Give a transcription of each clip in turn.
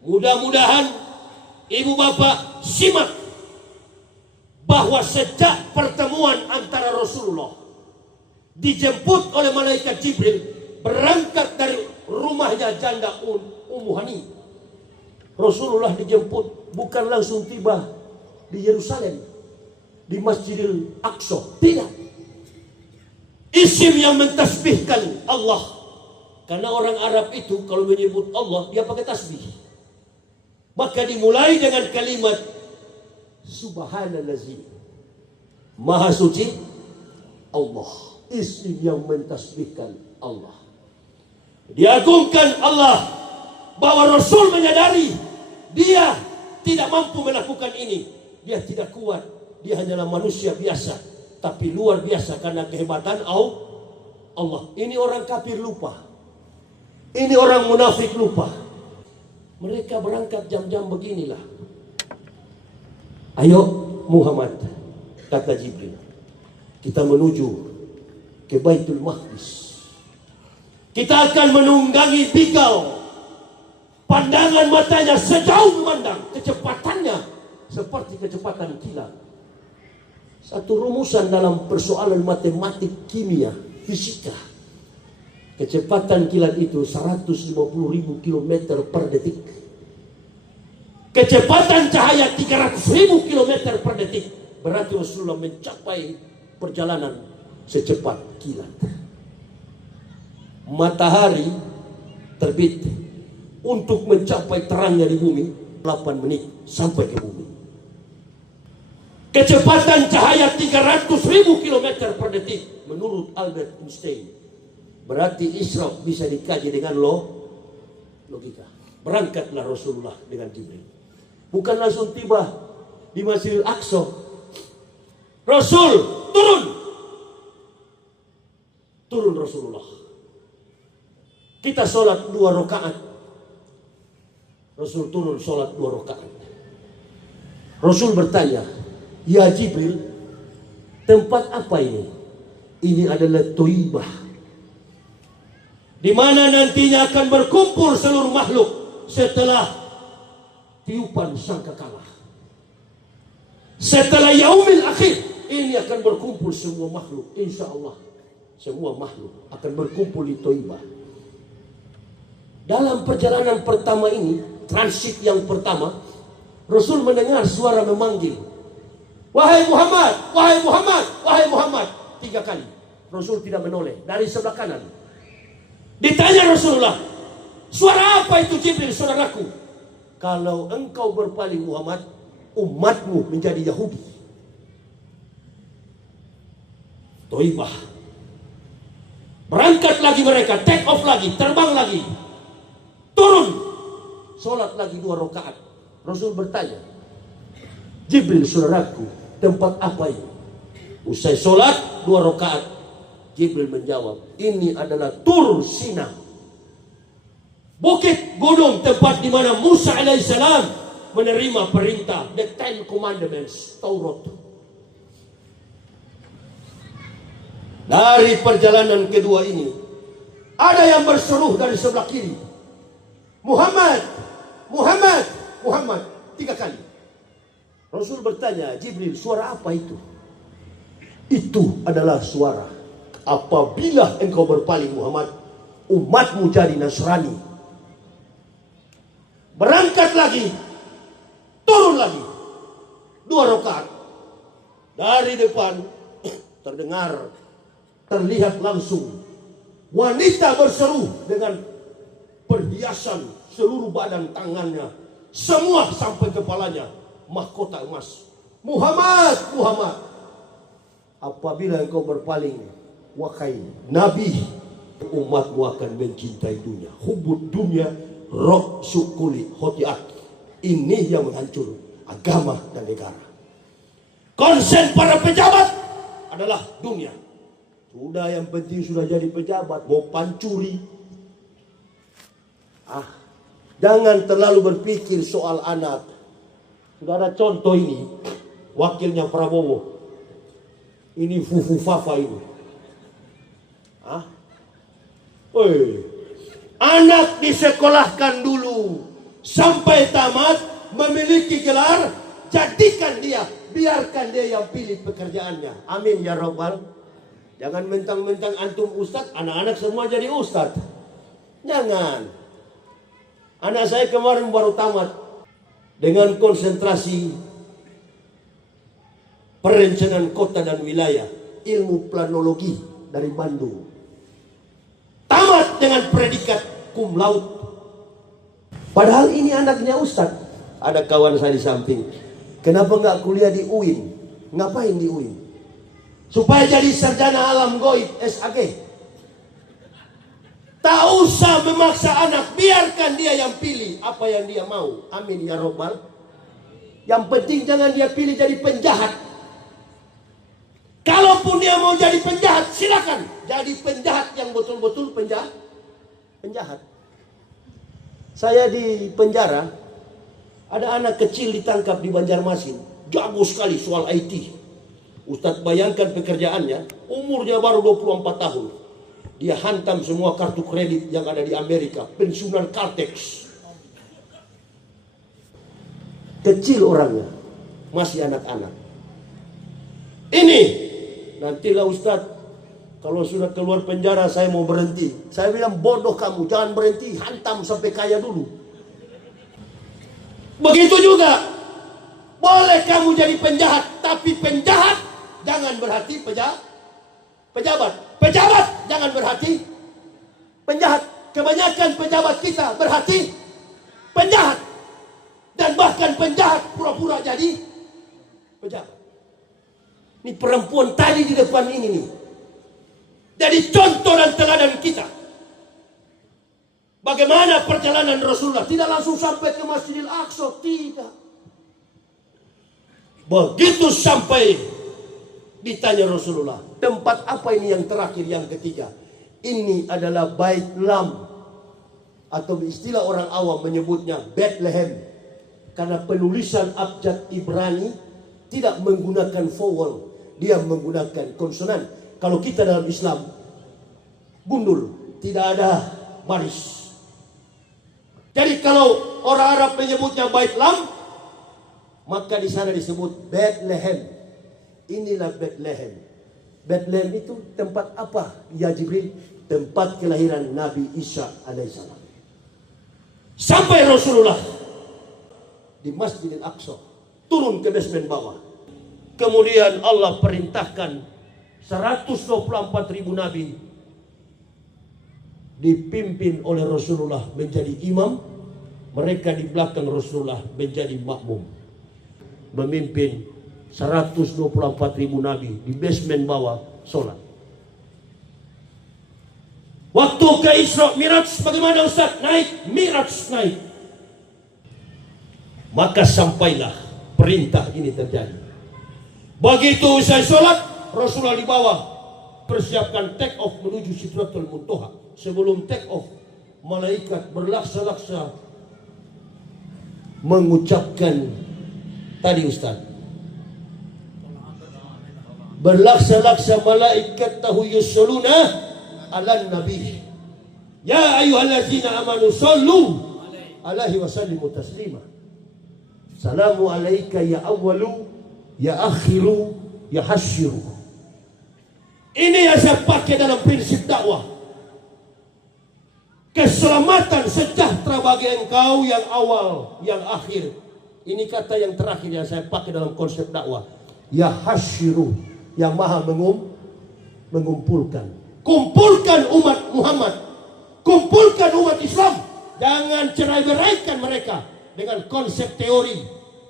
Mudah-mudahan ibu bapak simak bahwa sejak pertemuan antara Rasulullah dijemput oleh malaikat Jibril berangkat dari rumahnya janda Ummu Hani, Rasulullah dijemput bukan langsung tiba di Yerusalem, di Masjidil Aqsa, tidak. Isim yang mentasbihkan Allah, karena orang Arab itu kalau menyebut Allah dia pakai tasbih. Maka dimulai dengan kalimat Subhanallazi, Maha Suci Allah. Isim yang mentasbihkan Allah, diagungkan Allah, bahwa Rasul menyadari dia tidak mampu melakukan ini, dia tidak kuat, dia hanyalah manusia biasa, tapi luar biasa karena kehebatan Allah. Ini orang kafir lupa, ini orang munafik lupa. Mereka berangkat jam-jam beginilah. Ayo Muhammad, kata Jibril, kita menuju ke Baitul Maqdis. Kita akan menunggangi Bikau. Pandangan matanya sejauh memandang, kecepatannya seperti kecepatan kilat. Satu rumusan dalam persoalan matematik, kimia, fisika. Kecepatan kilat itu 150.000 km per detik. Kecepatan cahaya 300.000 km per detik. Berarti Rasulullah mencapai perjalanan secepat kilat. Matahari terbit untuk mencapai terangnya di bumi 8 menit sampai ke bumi. Kecepatan cahaya 300.000 km per detik menurut Albert Einstein. Berarti Isra bisa dikaji dengan logika. Berangkatlah Rasulullah dengan Jibril. Bukan langsung tiba di Masjidil Aqsa. Rasul turun Rasulullah. Kita sholat 2 rakaat. Rasul turun sholat 2 rakaat. Rasul bertanya, ya Jibril, tempat apa ini? Ini adalah Thaibah, di mana nantinya akan berkumpul seluruh makhluk setelah tiupan sangkakala. Setelah yaumil akhir, ini akan berkumpul semua makhluk, insya Allah. Semua makhluk akan berkumpul di Thaibah. Dalam perjalanan pertama ini, transit yang pertama, Rasul mendengar suara memanggil, wahai Muhammad, wahai Muhammad, wahai Muhammad, 3 kali. Rasul tidak menoleh dari sebelah kanan. Ditanya Rasulullah, suara apa itu Jibril, saudaraku? Kalau engkau berpaling Muhammad, umatmu menjadi Yahudi. Thaibah. Berangkat lagi mereka, take off lagi, terbang lagi, turun, sholat lagi 2 rakaat. Rasul bertanya, Jibril saudaraku, tempat apa ini? Usai sholat 2 rakaat, Jibril menjawab, ini adalah Tur Sina, bukit gunung tempat di mana Musa alaihissalam menerima perintah, the 10 commandments, Taurat. Dari perjalanan kedua ini, ada yang berseru dari sebelah kiri, Muhammad, Muhammad, Muhammad, 3 kali. Rasul bertanya, Jibril, suara apa itu? Itu adalah suara, apabila engkau berpaling Muhammad, umatmu jadi Nasrani. Berangkat lagi, turun lagi, 2 rakaat. Dari depan terlihat langsung wanita berseru dengan perhiasan seluruh badan, tangannya, semua sampai kepalanya, mahkota emas. Muhammad, Muhammad, apabila engkau berpaling, wahai Nabi, umatmu akan mencintai dunia. Hubbud dunia ra'su kulli khoti'at. Ini yang menghancur agama dan negara. Konsen para pejabat adalah dunia. Sudah, yang penting sudah jadi pejabat, mau pancuri. Jangan terlalu berpikir soal anak. Sudah ada contoh ini, wakilnya Prabowo. Ini Fufu Fafa ini. Anak disekolahkan dulu, sampai tamat, memiliki gelar, jadikan dia, biarkan dia yang pilih pekerjaannya. Amin ya Rabbal. Jangan mentang-mentang antum ustaz, anak-anak semua jadi ustaz. Jangan. Anak saya kemarin baru tamat dengan konsentrasi perencanaan kota dan wilayah, ilmu planologi dari Bandung. Tamat dengan predikat cum laude. Padahal ini anaknya ustaz. Ada kawan saya di samping. Kenapa nggak kuliah di UIN? Ngapain di UIN? Supaya jadi sarjana alam goib SAG. Tak usah memaksa anak, biarkan dia yang pilih apa yang dia mau. Amin ya Rabbal. Yang penting jangan dia pilih jadi penjahat. Kalaupun dia mau jadi penjahat, silakan. Jadi penjahat yang betul-betul penjahat. Saya di penjara, ada anak kecil ditangkap di Banjarmasin. Jago sekali soal IT. Ustadz bayangkan pekerjaannya, umurnya baru 24 tahun. Dia hantam semua kartu kredit yang ada di Amerika. Pensiunan Caltex. Kecil orangnya. Masih anak-anak. Ini. Nantilah Ustadz. Kalau sudah keluar penjara saya mau berhenti. Saya bilang bodoh kamu. Jangan berhenti. Hantam sampai kaya dulu. Begitu juga. Boleh kamu jadi penjahat. Tapi penjahat jangan berhati pejabat. Pejabat jangan berhati penjahat. Kebanyakan pejabat kita berhati penjahat. Dan bahkan penjahat pura-pura jadi pejabat. Ini perempuan tadi di depan ini nih. Jadi contoh dan teladan kita. Bagaimana perjalanan Rasulullah. Tidak langsung sampai ke Masjidil Aqsa. Tidak. Begitu sampai ditanya Rasulullah, tempat apa ini yang terakhir, yang ketiga? Ini adalah Bait Lam, atau istilah orang awam menyebutnya Bethlehem, karena penulisan abjad Ibrani tidak menggunakan vowel, dia menggunakan konsonan. Kalau kita dalam Islam gundul, tidak ada baris. Jadi kalau orang Arab menyebutnya Bait Lam, maka di sana disebut Bethlehem. Inilah Bethlehem. Bethlehem itu tempat apa? Ya Jibril, tempat kelahiran Nabi Isa alaihissalam. Sampai Rasulullah di Masjidil Aqsa, turun ke basement bawah. Kemudian Allah perintahkan 124.000 nabi dipimpin oleh Rasulullah menjadi imam. Mereka di belakang Rasulullah menjadi makmum. Memimpin 124.000 nabi di basement bawah sholat. Waktu ke Isra Miraj bagaimana Ustaz? Naik, Miraj naik. Maka sampailah perintah ini terjadi. Begitu usai sholat, Rasulullah di bawah persiapkan take off menuju Sidratul Muntaha. Sebelum take off, malaikat berlaksa-laksa mengucapkan tadi Ustaz, berlaksa-laksa malaikat tahu yusalluna ala nabi. Ya ayyuhallazina amanu sallu alaihi wasallimu taslima. Salamu alaika ya awwalu ya akhiru ya hasyiru. Ini yang saya pakai dalam prinsip dakwah. Keselamatan sejahtera bagi engkau yang awal, yang akhir. Ini kata yang terakhir yang saya pakai dalam konsep dakwah. Ya hasyiru, yang maha mengumpulkan. Kumpulkan umat Muhammad, kumpulkan umat Islam. Jangan cerai-beraikan mereka dengan konsep teori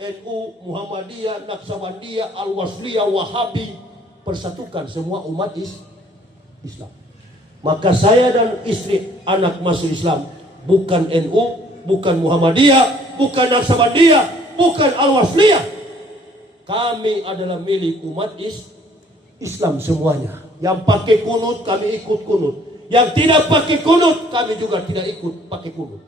NU, Muhammadiyah, Naqsabandiyah, Al-Wasliyah, Wahabi. Persatukan semua umat Islam. Maka saya dan istri anak masuk Islam bukan NU, bukan Muhammadiyah, bukan Naqsabandiyah, bukan Al-Wasliyah. Kami adalah milik umat Islam semuanya. Yang pakai kunut kami ikut kunut. Yang tidak pakai kunut kami juga tidak ikut pakai kunut.